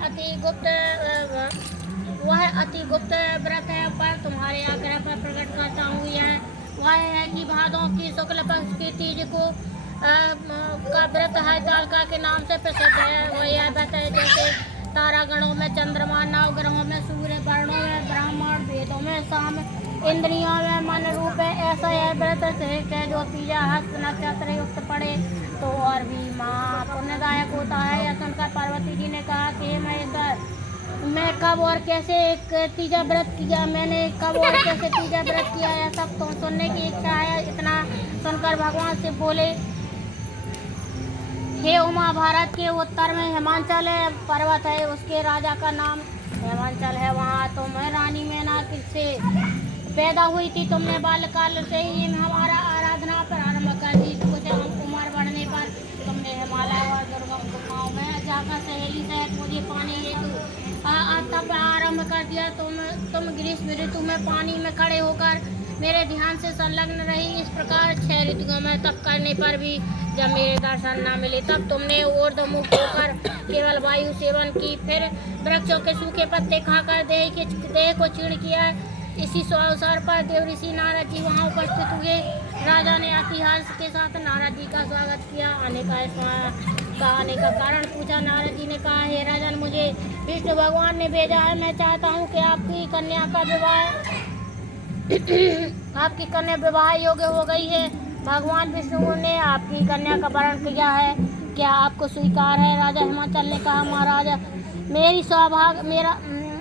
अति गुप्त व्रत है, पर तुम्हारे आग्रह पर प्रकट करता हूँ। यह वह है कि भादों की शुक्ल पक्ष की तीज को का व्रत हरतालिका के नाम से प्रसिद्ध है। वह यह व्रत है जैसे तारागणों में चंद्रमा, नवग्रहों में सूर्य, वर्णों में ब्राह्मण, वेदों में साम, इंद्रियों में मन रूप है। ऐसा यह व्रत श्रेष्ठ है जो तीजा हस्त नक्षत्र युक्त पड़े तो और भी माँ पुण्यदायक होता है। यह सुनकर पार्वती जी ने कहा कि मैं कब और कैसे एक तीजा व्रत किया, मैंने कब और कैसे तीजा व्रत किया, यह सब तो सुनने की इच्छा है। इतना सुनकर भगवान से बोले, हे उमा, भारत के उत्तर में हिमाचल पर्वत है, उसके राजा का नाम हिमाचल है। वहाँ तुम रानी मेनका से पैदा हुई थी। तुमने बाल्यकाल से ही हमारा आराधना प्रारंभ कर दी। कुछ उम्र बढ़ने पर तुमने हिमालय और दुर्गम गुफाओं में जाकर सहेली सहित मुझे पानी हेतु तब आरंभ कर दिया। तुम ग्रीष्म ऋतु में पानी में खड़े होकर मेरे ध्यान से संलग्न रही। इस प्रकार 6 ऋतुओं में तप करने पर भी जब मेरे दर्शन न मिले तब तुमने ऊर्ध्वमुख होकर केवल वायु सेवन की, फिर वृक्षों के सूखे पत्ते खाकर देह को चीर्ण किया। इसी अवसर पर देवऋषि नारद जी वहाँ उपस्थित हुए। राजा ने अति हर्ष के साथ नारद जी का स्वागत किया। आने का कारण पूछा। नारद जी ने कहा, हे राजन, मुझे विष्णु भगवान ने भेजा है। मैं चाहता हूँ कि आपकी कन्या विवाह योग्य हो गई है। भगवान विष्णु ने आपकी कन्या का वरण किया है, क्या आपको स्वीकार है? राजा हिमाचल ने कहा, महाराज,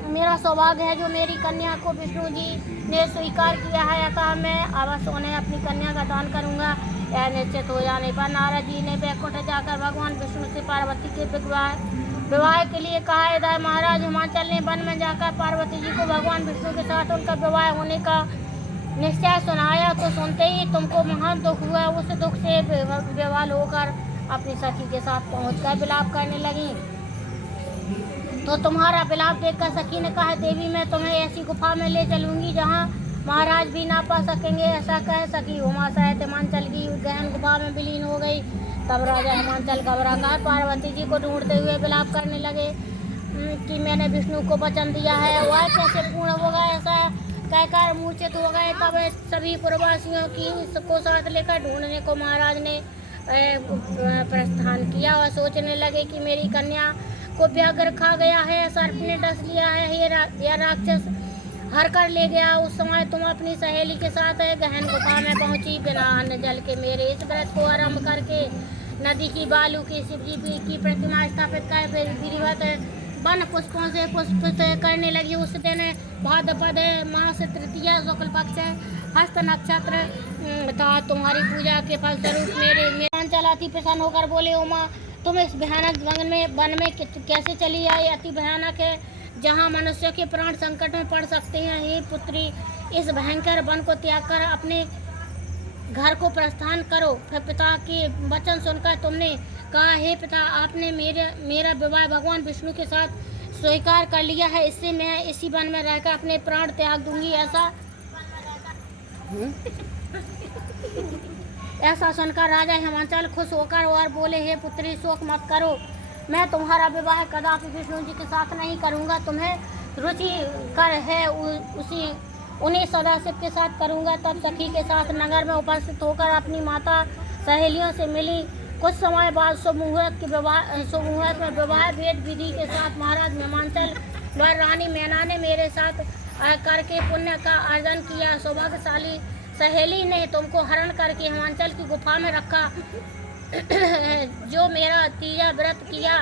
मेरा सौभाग्य है जो मेरी कन्या को विष्णु जी ने स्वीकार किया है, अतः मैं अवश्य उन्हें अपनी कन्या का दान करूंगा। यह निश्चित हो जाने पर नारद जी ने वैकुंठ जाकर भगवान विष्णु से पार्वती के विवाह के लिए कहा। इधर महाराज हिमाचल ने वन में जाकर पार्वती जी को भगवान विष्णु के साथ उनका विवाह होने का निश्चय सुनाया तो सुनते ही तुमको महान दुख हुआ। उस दुख से विवाह होकर अपनी सखी के साथ पहुंचकर विलाप करने लगी। तो तुम्हारा विलाप देखकर सखी ने कहा, देवी, मैं तुम्हें ऐसी गुफा में ले चलूंगी जहाँ महाराज भी ना पा सकेंगे। ऐसा कह सखी उमा सहित हिमाचल की गहन गुफा में विलीन हो गई। तब राजा हिमाचल घबराकर पार्वती जी को ढूंढते हुए विलाप करने लगे कि मैंने विष्णु को वचन दिया है, वह कैसे पूर्ण होगा। ऐसा कहकर मूर्छित हो गए। तब सभी पुरवासियों को साथ लेकर ढूंढने को महाराज ने प्रस्थान किया और सोचने लगे कि मेरी कन्या को व्याघ्र खा गया है, सर्प ने डस लिया है, या राक्षस हर कर ले गया। उस समय तुम अपनी सहेली के साथ गहन गुफा में पहुंची। बिना अन्न जल के मेरे इस व्रत को आरंभ करके नदी की बालू की शिवजी की प्रतिमा स्थापित कर विधिवत वन पुष्पों से पुष्पित करने लगी। उस दिन भाद्रपद मास तृतीया शुक्ल पक्ष हस्त नक्षत्र था। तुम्हारी पूजा के फलस्वरूप मेरे चलाती प्रसन्न होकर बोले, उमा, तुम इस भयानक वन में कैसे चली आई? अति भयानक है, जहाँ मनुष्य के प्राण संकट में पड़ सकते हैं। हे पुत्री, इस भयंकर वन को त्याग कर अपने घर को प्रस्थान करो। फिर पिता के वचन सुनकर तुमने कहा, हे पिता, आपने मेरा विवाह भगवान विष्णु के साथ स्वीकार कर लिया है, इससे मैं इसी वन में रहकर अपने प्राण त्याग दूंगी। ऐसा सुनकर राजा हिमाचल खुश होकर और बोले, हे पुत्री, शोक मत करो, मैं तुम्हारा विवाह कदापि विष्णु जी के साथ नहीं करूंगा। तुम्हें रुचि कर है उन्हीं सदाशिव के साथ करूंगा। तब सखी के साथ नगर में उपस्थित होकर अपनी माता सहेलियों से मिली। कुछ समय बाद शुभ मुहूर्त में विवाह वेद विधि के साथ महाराज हिमाचल व रानी मैना ने मेरे साथ करके पुण्य का अर्जन किया। सौभाग्यशाली सहेली ने तुमको हरण करके हिमाचल की गुफा में रखा। जो मेरा तीजा व्रत किया,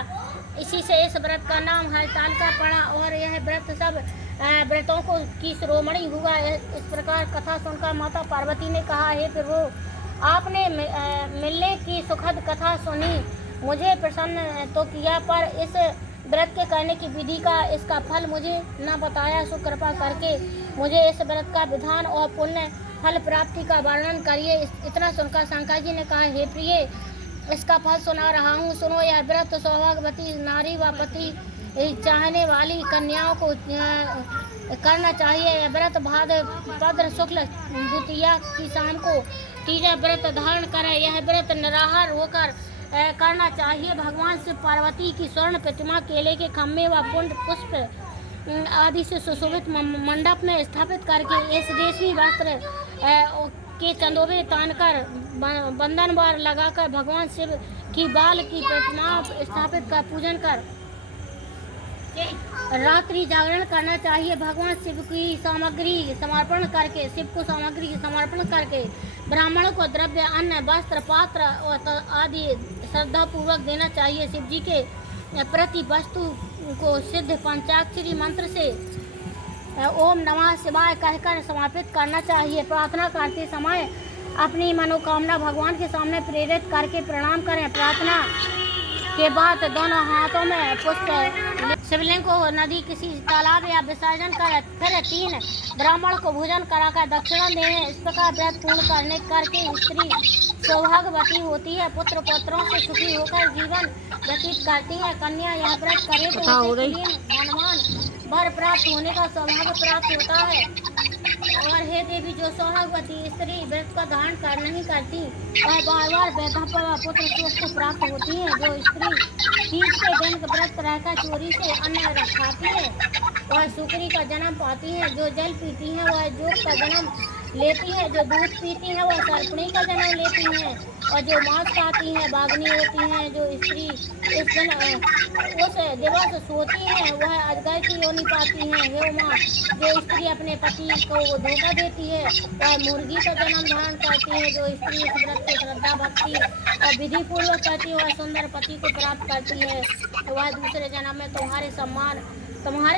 इसी से इस व्रत का नाम हरतालिका पड़ा और यह व्रत सब व्रतों को की शिरोमणि हुआ। इस प्रकार कथा सुनकर माता पार्वती ने कहा, हे प्रभु, आपने मिलने की सुखद कथा सुनी, मुझे प्रसन्न तो किया, पर इस व्रत के करने की विधि का इसका फल मुझे न बताया। सो कृपा करके मुझे इस व्रत का विधान और पुण्य फल प्राप्ति का वर्णन करिए। इतना सुनकर शंकर जी ने कहा, हे प्रिय, इसका फल सुना रहा हूँ, सुनो। यह व्रत सौभाग्यवती नारी व पति चाहने वाली कन्याओं को करना चाहिए। यह व्रत भाद्रपद शुक्ल द्वितीया की शाम को तीजा व्रत धारण करे। यह व्रत निराहार होकर करना चाहिए। भगवान शिव पार्वती की स्वर्ण प्रतिमा केले के खम्भे व पुंड पुष्प आदि से सुशोभित मंडप में स्थापित करके इस रेशमी वस्त्र के चंदोबे तानकर बंधन वार लगाकर भगवान शिव की बाल की प्रतिमा स्थापित कर पूजन कर रात्रि जागरण करना चाहिए। भगवान शिव की सामग्री समर्पण करके ब्राह्मणों को द्रव्य अन्न वस्त्र पात्र आदि श्रद्धा पूर्वक देना चाहिए। शिव जी के प्रति वस्तु को सिद्ध पंचाक्षरी मंत्र से ओम नमः शिवाय कहकर समर्पित करना चाहिए। प्रार्थना करते समय अपनी मनोकामना भगवान के सामने प्रेरित करके प्रणाम करें। प्रार्थना के बाद दोनों हाथों में पुष्प शिवलिंग को नदी किसी तालाब या विसर्जन कर फिर 3 ब्राह्मण को भोजन कराकर दक्षिणा दें। इस प्रकार व्रत पूर्ण करके स्त्री सौभाग्यवती होती है, पुत्र पौत्रों से सुखी होकर जीवन व्यतीत करती है। कन्या यह व्रत करे तो उसे धनवान वर प्राप्त होने का सौभाग्य प्राप्त होता है। और हे देवी, जो सौभाग्यवती स्त्री व्रत का धारण नहीं करती वह बार बार वैधव्य पुत्र सुख को प्राप्त होती है। जो स्त्री 30 के दिन व्रत रहकर चोरी से अन्न खाती है वह सुकरी का जन्म पाती है। जो जल पीती है वह जोग का जन्म लेती है। जो दूध पीती है वह सर्पणी का जन्म लेती है। और जो मांस खाती है बाघनी होती है। जो स्त्री उस दिवस सोती है वह अजगर की योनि पाती है। हे माँ, जो स्त्री अपने पति को धोखा देती है वह मुर्गी का जन्म धारण करती है। जो स्त्री इस व्रत को श्रद्धा भक्ति और विधि पूर्वक करती है वह सुंदर पति को प्राप्त करती है। वह दूसरे जन्म में तुम्हारे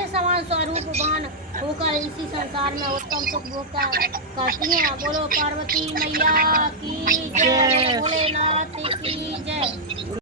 समान स्वरूपवान होकर इसी संसार में उत्तम सुख भोग करती है। बोलो पार्वती मैया की जय, भोलेनाथ की जय।